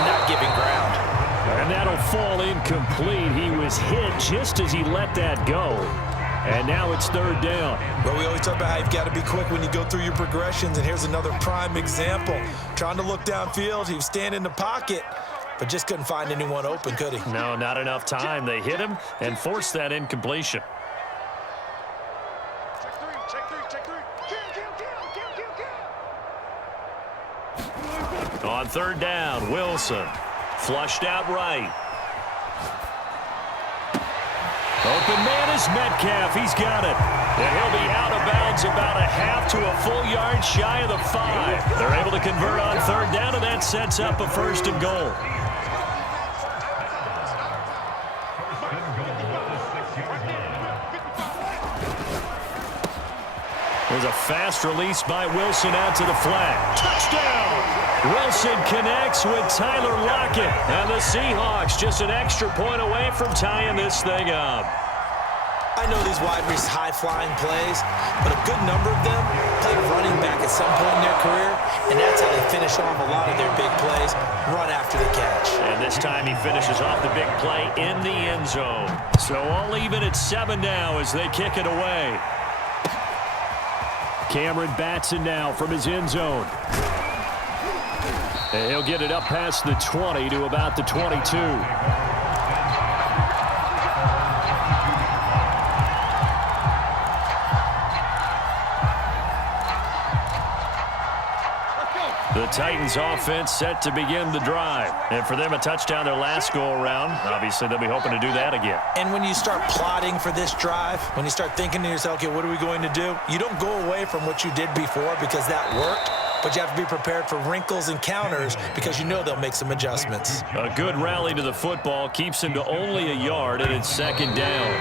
and not giving ground. And that'll fall incomplete. He was hit just as he let that go. And now it's third down. Well, we always talk about how you've got to be quick when you go through your progressions, and here's another prime example. Trying to look downfield, he was standing in the pocket, but just couldn't find anyone open, could he? No, not enough time. They hit him and forced that incompletion. On third down, Wilson. Flushed out right. Open man is Metcalf. He's got it. And he'll be out of bounds about a half to a full yard shy of the 5. They're able to convert on third down, and that sets up a first and goal. There's a fast release by Wilson out to the flat. Touchdown! Wilson connects with Tyler Lockett. And the Seahawks just an extra point away from tying this thing up. I know these wide receivers high-flying plays, but a good number of them played running back at some point in their career, and that's how they finish off a lot of their big plays, run after the catch. And this time he finishes off the big play in the end zone. So all even at 7 now as they kick it away. Cameron Batson now from his end zone. And he'll get it up past the 20 to about the 22. The Titans offense set to begin the drive. And for them, a touchdown their last go-around. Obviously, they'll be hoping to do that again. And when you start plotting for this drive, when you start thinking to yourself, okay, what are we going to do? You don't go away from what you did before because that worked, but you have to be prepared for wrinkles and counters because you know they'll make some adjustments. A good rally to the football keeps him to only a yard, and it's second down.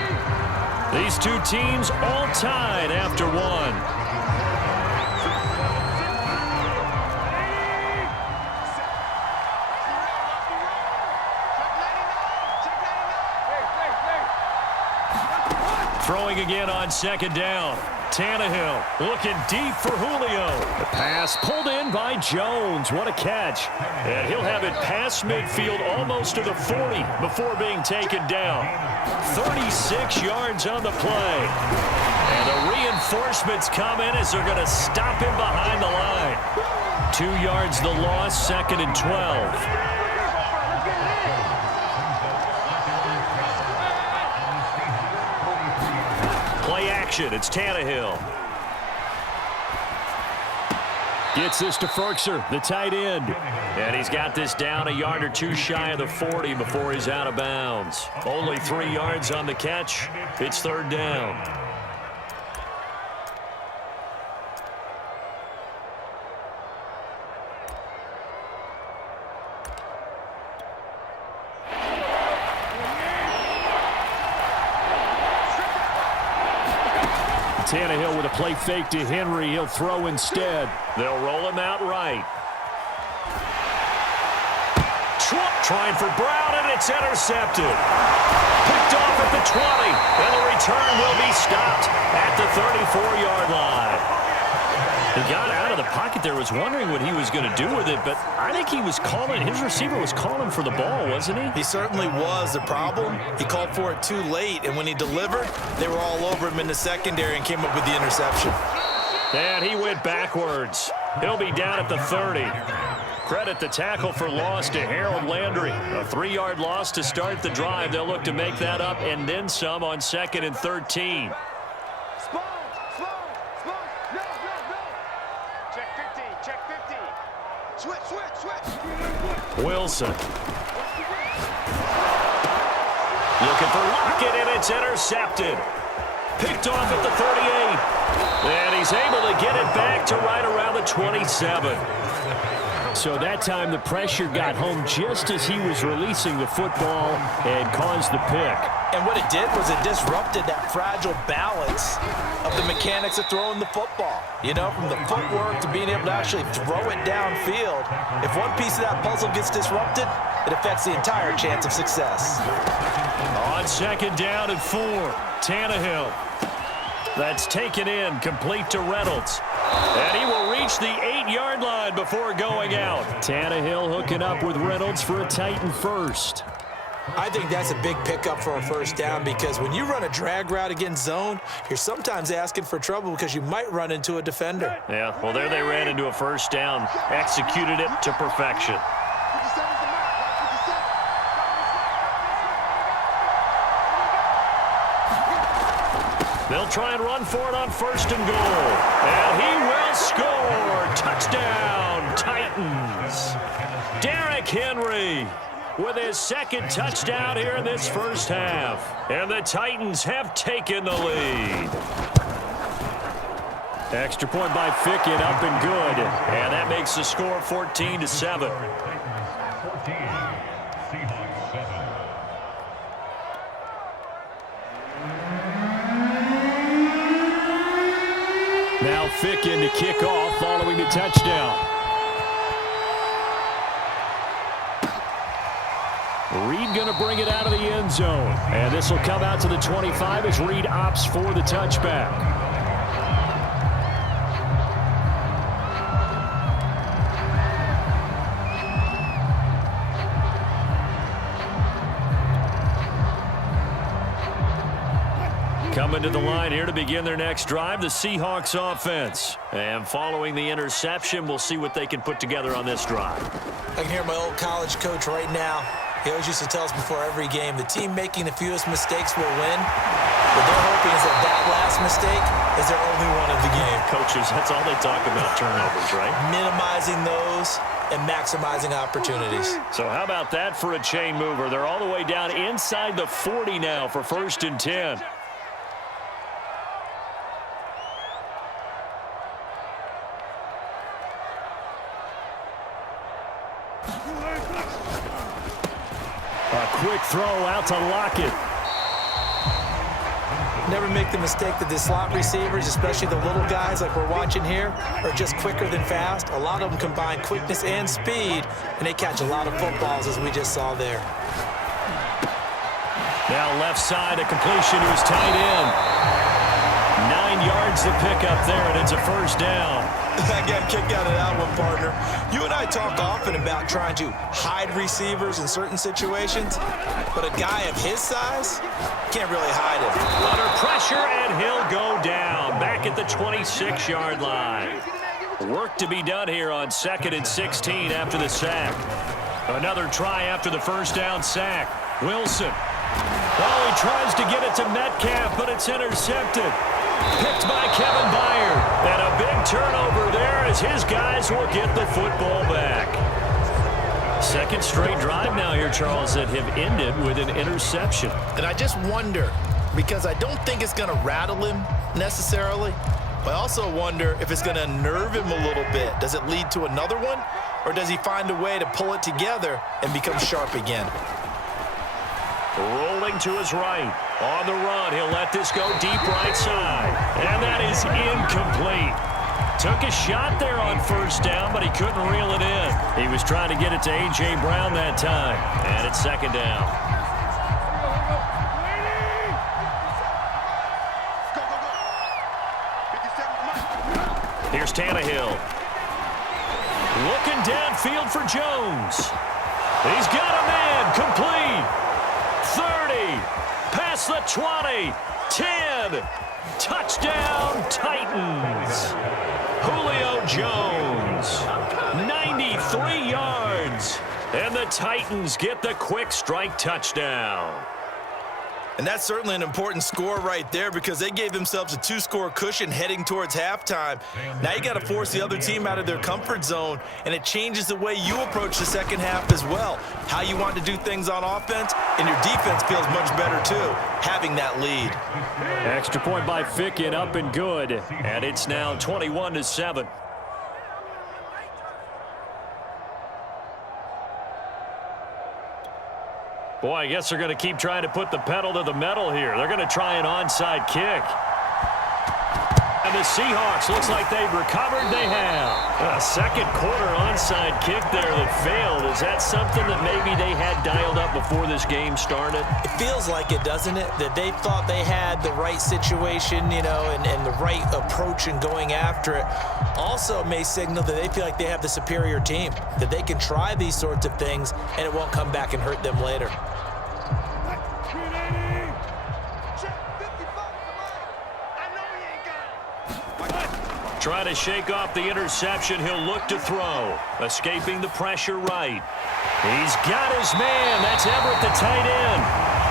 These two teams all tied after one. Throwing again on second down. Tannehill looking deep for Julio. The pass pulled in by Jones. What a catch. And he'll have it past midfield almost to the 40 before being taken down. 36 yards on the play. And the reinforcements come in as they're going to stop him behind the line. 2 yards the loss, second and 12. It's Tannehill. Gets this to Ferkser, the tight end. And he's got this down a yard or two shy of the 40 before he's out of bounds. Only 3 yards on the catch. It's third down. Tannehill with a play fake to Henry. He'll throw instead. They'll roll him out right. Trying for Brown, and it's intercepted. Picked off at the 20, and the return will be stopped at the 34-yard line. He got out of the pocket there, was wondering what he was going to do with it, but I think he was calling, his receiver was calling for the ball, wasn't he? He certainly was. The problem, he called for it too late, and when he delivered, they were all over him in the secondary and came up with the interception. And he went backwards. He'll be down at the 30. Credit the tackle for loss to Harold Landry. A 3-yard loss to start the drive. They'll look to make that up and then some on second and 13. Wilson. Looking for Lockett, and it's intercepted. Picked off at the 38. And he's able to get it back to right around the 27. So that time the pressure got home just as he was releasing the football and caused the pick. And what it did was it disrupted that fragile balance of the mechanics of throwing the football. You know, from the footwork to being able to actually throw it downfield. If one piece of that puzzle gets disrupted, it affects the entire chance of success. On second down and 4, Tannehill. That's taken in, complete to Reynolds. And he will reach reach the 8-yard line before going out. Tannehill hooking up with Reynolds for a Titan first. I think that's a big pickup for a first down because when you run a drag route against zone, you're sometimes asking for trouble because you might run into a defender. Yeah, well, there they ran into a first down, executed it to perfection. They'll try and run for it on first and goal. And he will score. Touchdown, Titans. Derrick Henry with his second touchdown here in this first half. And the Titans have taken the lead. Extra point by Ficken, up and good. And that makes the score 14-7. Now Ficken to kick off following the touchdown. Reed going to bring it out of the end zone. And this will come out to the 25 as Reed opts for the touchback. Coming to the line here to begin their next drive, the Seahawks offense. And following the interception, we'll see what they can put together on this drive. I can hear my old college coach right now. He always used to tell us before every game, the team making the fewest mistakes will win. What they're hoping is that last mistake is their only one of the game. Coaches, that's all they talk about, turnovers, right? Minimizing those and maximizing opportunities. So how about that for a chain mover? They're all the way down inside the 40 now for 1st and 10. A quick throw out to Lockett. Never make the mistake that the slot receivers, especially the little guys like we're watching here, are just quicker than fast. A lot of them combine quickness and speed, and they catch a lot of footballs, as we just saw there. Now left side, a completion to his tight end. 9 yards to pick up there, and it's a first down. I got a kick out of that one, partner. You and I talk often about trying to hide receivers in certain situations, but a guy of his size can't really hide him. Under pressure, and he'll go down. Back at the 26-yard line. Work to be done here on 2nd and 16 after the sack. Another try after the first down sack. Wilson. Oh, he tries to get it to Metcalf, but it's intercepted. Picked by Kevin Byard. And a big turnover there as his guys will get the football back. Second straight drive now here, Charles, that have ended with an interception. And I just wonder, because I don't think it's going to rattle him necessarily, but I also wonder if it's going to nerve him a little bit. Does it lead to another one, or does he find a way to pull it together and become sharp again? Rolling to his right. On the run, he'll let this go deep right side. And that is incomplete. Took a shot there on first down, but he couldn't reel it in. He was trying to get it to A.J. Brown that time. And it's 2nd down. Here's Tannehill. Looking downfield for Jones. He's got a man. Complete. 30, past the 20, 10, touchdown Titans. Julio Jones, 93 yards, and the Titans get the quick strike touchdown. And that's certainly an important score right there because they gave themselves a 2-score cushion heading towards halftime. Now you got to force the other team out of their comfort zone, and it changes the way you approach the second half as well. How you want to do things on offense, and your defense feels much better too, having that lead. Extra point by Ficken, up and good, and it's now 21-7. Boy, I guess they're going to keep trying to put the pedal to the metal here. They're going to try an onside kick. And the Seahawks, looks like they've recovered. They have. A second quarter onside kick there that failed. Is that something that maybe they had dialed up before this game started? It feels like it, doesn't it? That they thought they had the right situation, you know, and the right approach in going after it. Also may signal that they feel like they have the superior team, that they can try these sorts of things and it won't come back and hurt them later. Trying to shake off the interception. He'll look to throw. Escaping the pressure right. He's got his man. That's Everett, the tight end.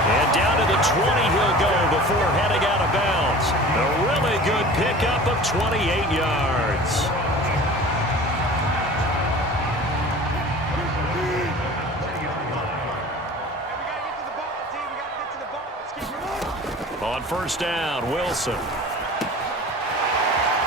And down to the 20 he'll go before heading out of bounds. A really good pickup of 28 yards. On first down, Wilson.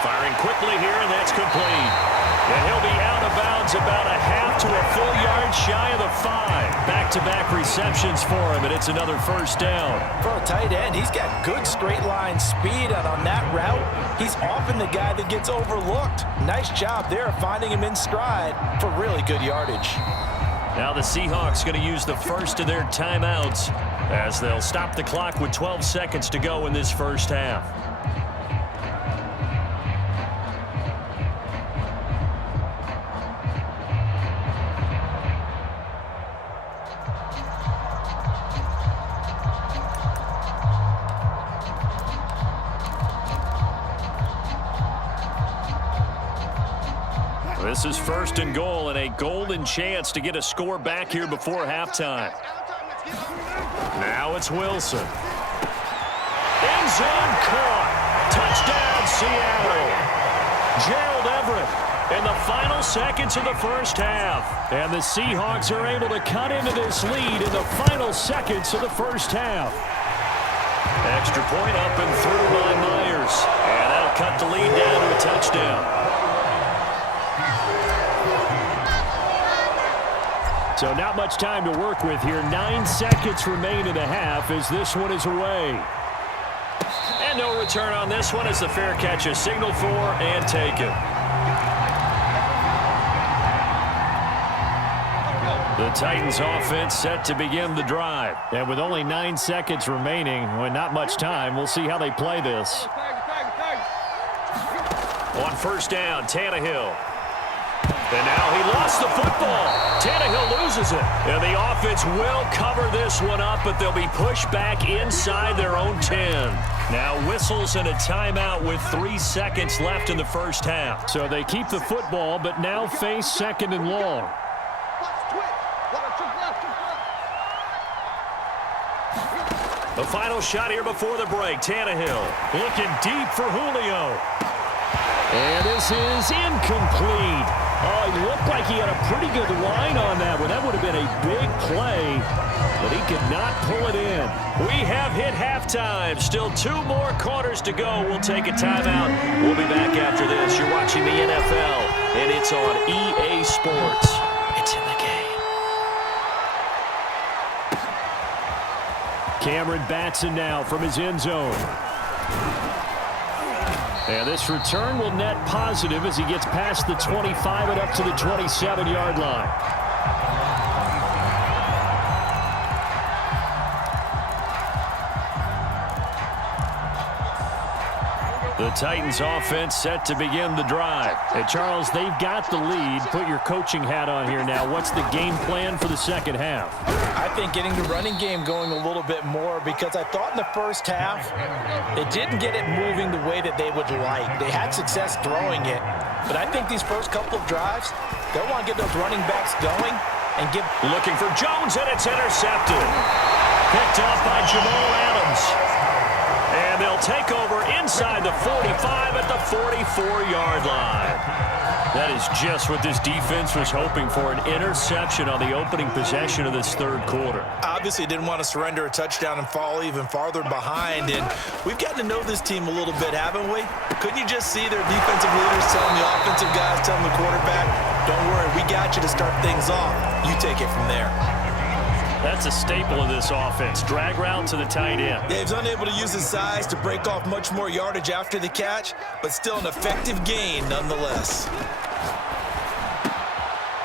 Firing quickly here, and that's complete. And he'll be out of bounds about a half to a full yard shy of the 5. Back-to-back receptions for him, and it's another first down. For a tight end, he's got good straight line speed, and on that route, he's often the guy that gets overlooked. Nice job there of finding him in stride for really good yardage. Now the Seahawks going to use the first of their timeouts as they'll stop the clock with 12 seconds to go in this first half. This is first and goal and a golden chance to get a score back here before halftime. Now it's Wilson. End zone caught. Touchdown, Seattle. Gerald Everett in the final seconds of the first half. And the Seahawks are able to cut into this lead in the final seconds of the first half. Extra point up and through by Myers. And that'll cut the lead down to a touchdown. So not much time to work with here. 9 seconds remain in the half as this one is away. And no return on this one as the fair catch is signaled for and taken. The Titans offense set to begin the drive. And with only 9 seconds remaining, with not much time, we'll see how they play this. On first down, Tannehill. And now he lost the football. Tannehill loses it. And the offense will cover this one up, but they'll be pushed back inside their own 10. Now whistles and a timeout with 3 seconds left in the first half. So they keep the football, but now face second and long. The final shot here before the break. Tannehill looking deep for Julio. And this is incomplete. Oh, he looked like he had a pretty good line on that one. That would have been a big play, but he could not pull it in. We have hit halftime. Still 2 more quarters to go. We'll take a timeout. We'll be back after this. You're watching the NFL, and it's on EA Sports. It's in the game. Cameron Batson now from his end zone. And this return will net positive as he gets past the 25 and up to the 27-yard line. The Titans offense set to begin the drive. And Charles, they've got the lead. Put your coaching hat on here now. What's the game plan for the second half? I think getting the running game going a little bit more, because I thought in the first half they didn't get it moving the way that they would like. They had success throwing it, but I think these first couple of drives, they'll want to get those running backs going and get... Looking for Jones, and it's intercepted. Picked off by Jamal Adams. And they'll take over inside the 45 at the 44-yard line. That is just what this defense was hoping for, an interception on the opening possession of this third quarter. Obviously didn't want to surrender a touchdown and fall even farther behind, and we've gotten to know this team a little bit, haven't we? Couldn't you just see their defensive leaders telling the offensive guys, telling the quarterback, don't worry, we got you to start things off. You take it from there. That's a staple of this offense. Drag route to the tight end. Yeah, he's unable to use his size to break off much more yardage after the catch, but still an effective gain nonetheless.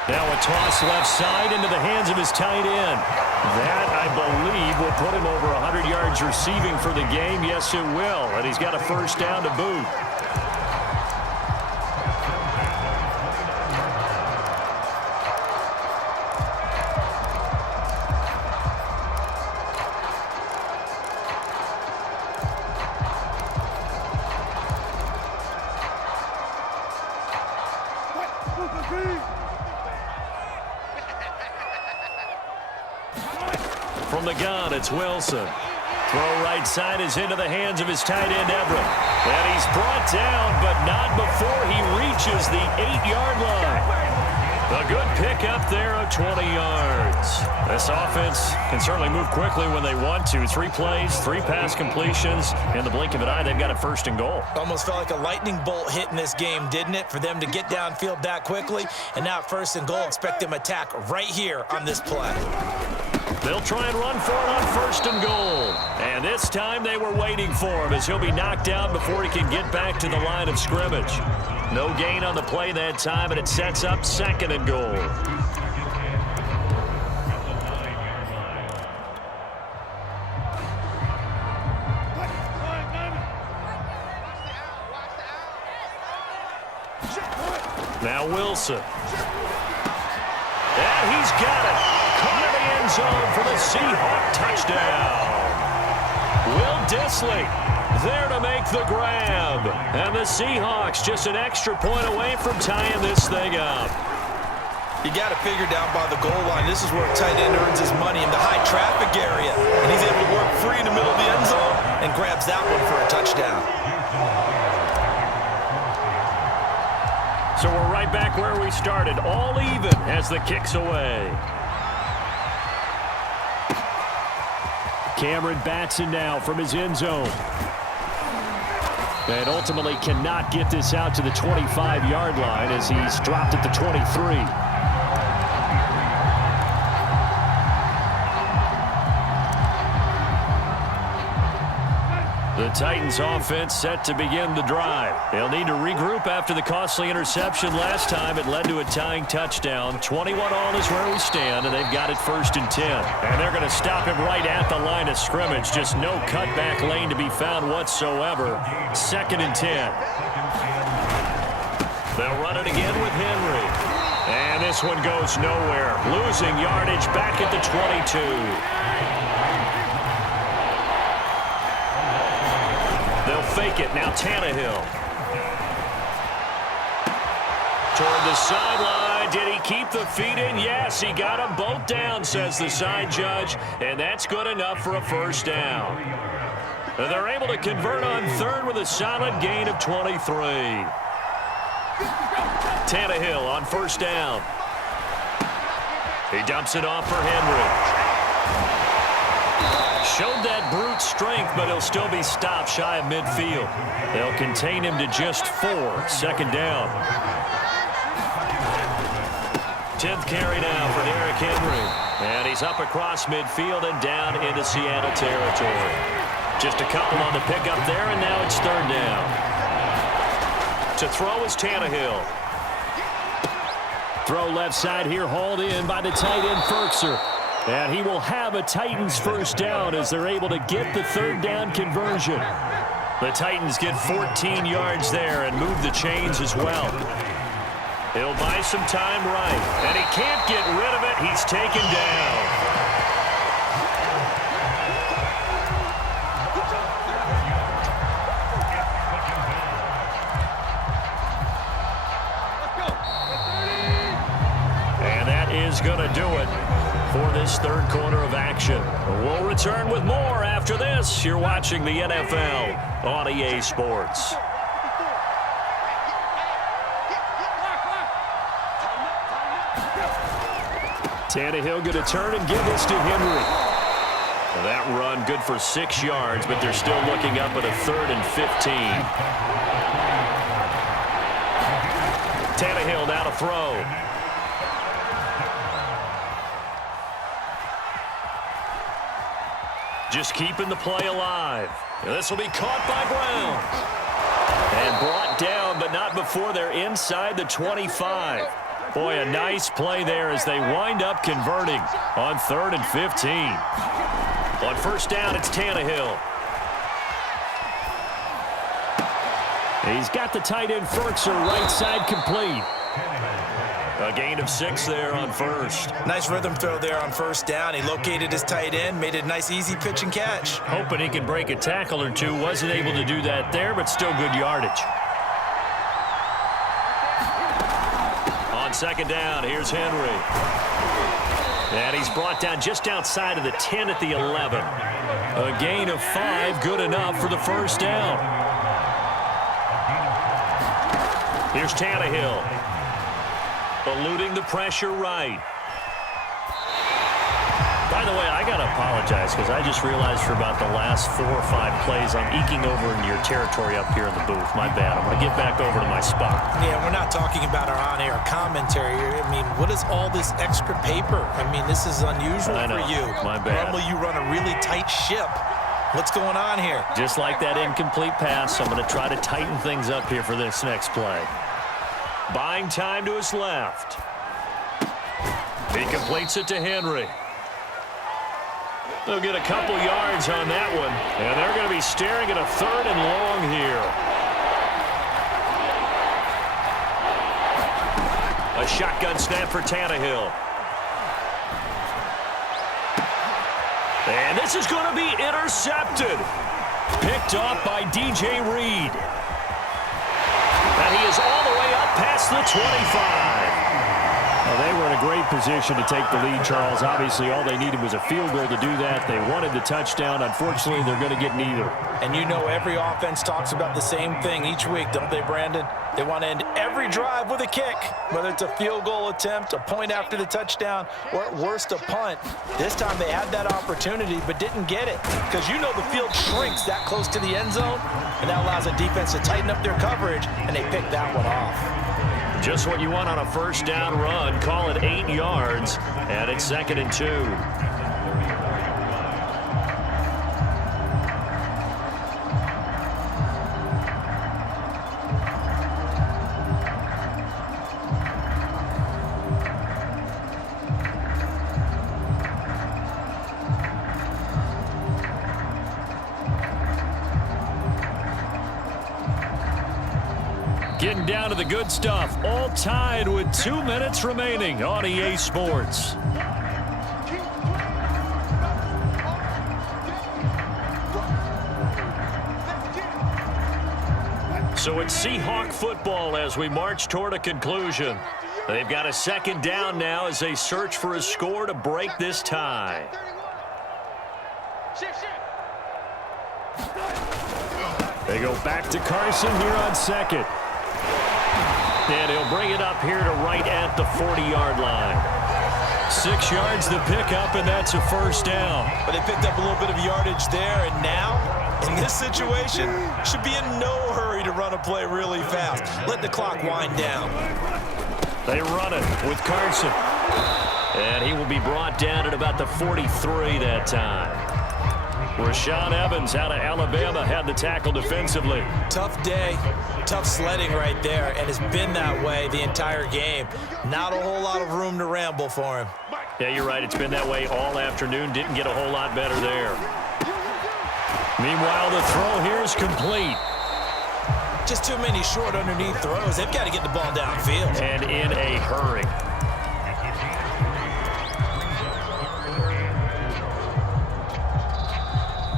Now a toss left side into the hands of his tight end. That, I believe, will put him over 100 yards receiving for the game. Yes, it will. And he's got a first down to boot. From the gun, it's Wilson. Throw right side is into the hands of his tight end, Everett. And he's brought down, but not before he reaches the 8-yard line. A good pickup there of 20 yards. This offense can certainly move quickly when they want to. 3 plays, 3 pass completions. In the blink of an eye, they've got a first and goal. Almost felt like a lightning bolt hit in this game, didn't it? For them to get downfield that quickly. And now first and goal, expect them to attack right here on this play. They'll try and run for it on first and goal. And this time they were waiting for him as he'll be knocked down before he can get back to the line of scrimmage. No gain on the play that time, and it sets up second and goal. Now Wilson. And he's got it. Caught in the end zone for the Seahawk touchdown. Will Dissly there to make the grab. And the Seahawks just an extra point away from tying this thing up. You got to figure down by the goal line. This is where a tight end earns his money in the high traffic area. And he's able to work free in the middle of the end zone and grabs that one for a touchdown. So we're right back where we started, all even as the kick's away. Cameron Batson now from his end zone. And ultimately cannot get this out to the 25-yard line as he's dropped at the 23. The Titans offense set to begin the drive. They'll need to regroup after the costly interception last time. It led to a tying touchdown. 21-all is where we stand, and they've got it first and 10. And they're going to stop him right at the line of scrimmage. Just no cutback lane to be found whatsoever. Second and 10. They'll run it again with Henry. And this one goes nowhere. Losing yardage back at the 22. They'll fake it. Now Tannehill. Toward the sideline. Did he keep the feet in? Yes, he got them both down, says the side judge. And that's good enough for a first down. And they're able to convert on third with a solid gain of 23. Tannehill on first down. He dumps it off for Henry. Showed that brute strength, but he'll still be stopped shy of midfield. They'll contain him to just 4. Second down. 10th carry now for Derrick Henry. And he's up across midfield and down into Seattle territory. Just a couple on the pickup there, and now it's third down. To throw is Tannehill. Throw left side here, hauled in by the tight end Ferkser. And he will have a Titans first down as they're able to get the third down conversion. The Titans get 14 yards there and move the chains as well. He'll buy some time right. And he can't get rid of it. He's taken down. And that is going to do it for this third quarter of action. We'll return with more after this. You're watching the NFL on EA Sports. Tannehill going to turn and give this to Henry. That run good for 6 yards, but they're still looking up at a 3rd and 15. Tannehill now to throw. Just keeping the play alive. This will be caught by Brown. And brought down, but not before they're inside the 25. Boy, a nice play there as they wind up converting on 3rd and 15. On first down, it's Tannehill. He's got the tight end Fertzer right side complete. A gain of 6 there on first. Nice rhythm throw there on first down. He located his tight end, made it a nice easy pitch and catch. Hoping he could break a tackle or two. Wasn't able to do that there, but still good yardage. On second down, here's Henry. And he's brought down just outside of the 10 at the 11. A gain of 5, good enough for the first down. Here's Tannehill. Eluding the pressure right. By the way, I got to apologize because I just realized for about the last 4 or 5 plays I'm eking over into your territory up here in the booth. My bad. I'm going to get back over to my spot. Yeah, we're not talking about our on-air commentary. I mean, what is all this extra paper? I mean, this is unusual for you. My bad. Normally you run a really tight ship. What's going on here? Just like that incomplete pass, I'm going to try to tighten things up here for this next play. Buying time to his left. He completes it to Henry. They'll get a couple yards on that one, and they're going to be staring at a 3rd and long here. A shotgun snap for Tannehill. And this is going to be intercepted. Picked off by DJ Reed. And he is all the way up past the 25. Well, they were in a great position to take the lead, Charles. Obviously, all they needed was a field goal to do that. They wanted the touchdown. Unfortunately, they're going to get neither. And you know every offense talks about the same thing each week, don't they, Brandon? They want to end every drive with a kick, whether it's a field goal attempt, a point after the touchdown, or at worst a punt. This time they had that opportunity but didn't get it because you know the field shrinks that close to the end zone, and that allows the defense to tighten up their coverage, and they picked that one off. Just what you want on a first down run. Call it 8 yards, and it's 2nd and 2. Getting down to the good stuff, all tied with 2 minutes remaining on EA Sports. So it's Seahawk football as we march toward a conclusion. They've got a 2nd down now as they search for a score to break this tie. They go back to Carson here on 2nd. And he'll bring it up here to right at the 40-yard line. 6 yards to pick up, and that's a first down. But they picked up a little bit of yardage there, and now, in this situation, should be in no hurry to run a play really fast. Let the clock wind down. They run it with Carson. And he will be brought down at about the 43 that time. Rashaan Evans out of Alabama had the tackle defensively. Tough day, tough sledding right there, and it's been that way the entire game. Not a whole lot of room to ramble for him. Yeah, you're right. It's been that way all afternoon. Didn't get a whole lot better there. Meanwhile, the throw here is complete. Just too many short underneath throws. They've got to get the ball downfield. And in a hurry.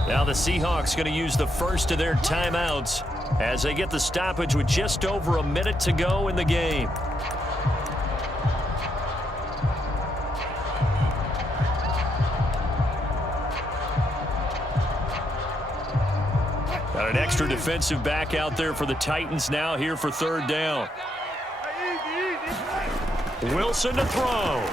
Now the Seahawks going to use the first of their timeouts as they get the stoppage with just over a minute to go in the game. Got an extra defensive back out there for the Titans now here for 3rd down. Wilson to throw.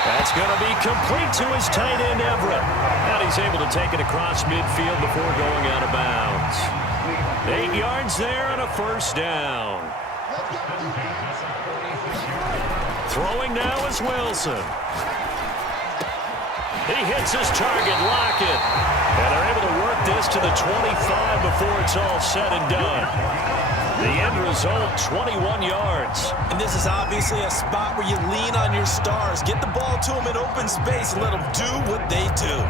That's going to be complete to his tight end, Everett. And he's able to take it across midfield before going out of bounds. 8 yards there and a first down. Throwing now is Wilson. He hits his target, Lockett. And they're able to work this to the 25 before it's all said and done. The end result, 21 yards. And this is obviously a spot where you lean on your stars. Get the ball to them in open space and let them do what they do.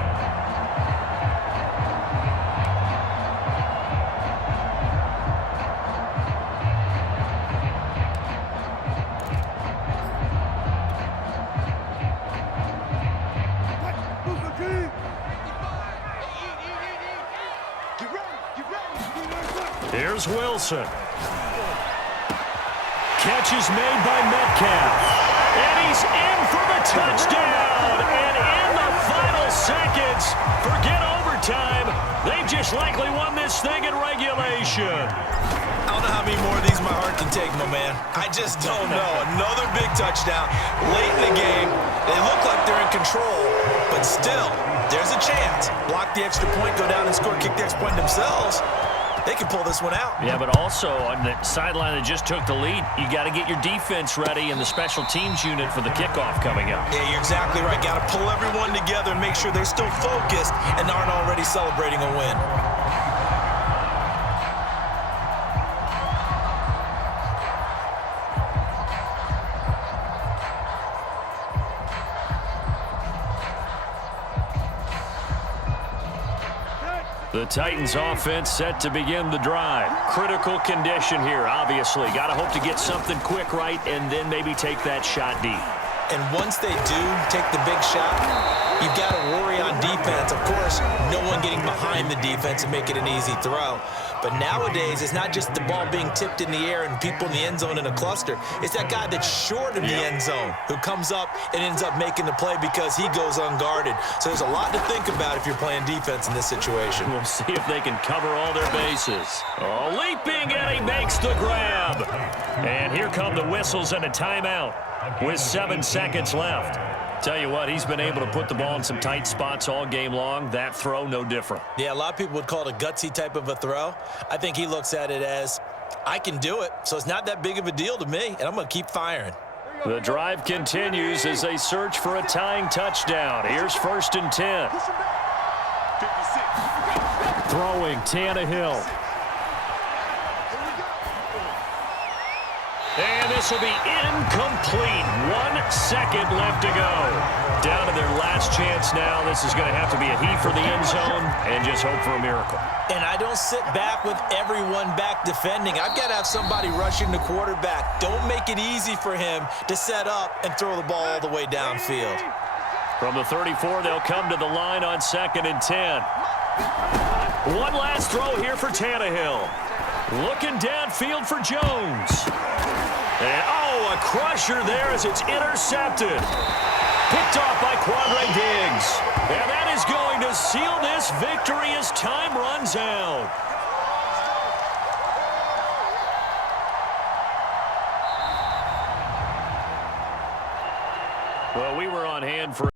Here's Wilson. Catch is made by Metcalf. And he's in for the touchdown. And in the final seconds, forget overtime. They've just likely won this thing in regulation. I don't know how many more of these my heart can take, my man. I just don't know. Another big touchdown late in the game. They look like they're in control, but still, there's a chance. Block the extra point, go down and score, kick the extra point themselves. They can pull this one out. Yeah, but also on the sideline that just took the lead, you got to get your defense ready and the special teams unit for the kickoff coming up. Yeah, you're exactly right. Got to pull everyone together and make sure they're still focused and aren't already celebrating a win. The Titans offense set to begin the drive. Critical condition here, obviously. Got to hope to get something quick right and then maybe take that shot deep. And once they do take the big shot, you've got to worry on defense. Of course, no one getting behind the defense and make it an easy throw. But nowadays, it's not just the ball being tipped in the air and people in the end zone in a cluster. It's that guy that's short of the end zone who comes up and ends up making the play because he goes unguarded. So there's a lot to think about if you're playing defense in this situation. We'll see if they can cover all their bases. Oh, leaping, and he makes the grab. And here come the whistles and a timeout with 7 seconds left. Tell you what, he's been able to put the ball in some tight spots all game long. That throw, no different. Yeah, a lot of people would call it a gutsy type of a throw. I think he looks at it as, I can do it, so it's not that big of a deal to me, and I'm going to keep firing. The drive continues as they search for a tying touchdown. Here's 1st and 10. Throwing, Tannehill. And this will be incomplete. 1 second left to go. Down to their last chance now. This is going to have to be a heave for the end zone and just hope for a miracle. And I don't sit back with everyone back defending. I've got to have somebody rushing the quarterback. Don't make it easy for him to set up and throw the ball all the way downfield. From the 34, they'll come to the line on 2nd and 10. One last throw here for Tannehill. Looking downfield for Jones. And, oh, a crusher there as it's intercepted. Picked off by Quandre Diggs. And that is going to seal this victory as time runs out. Well, we were on hand for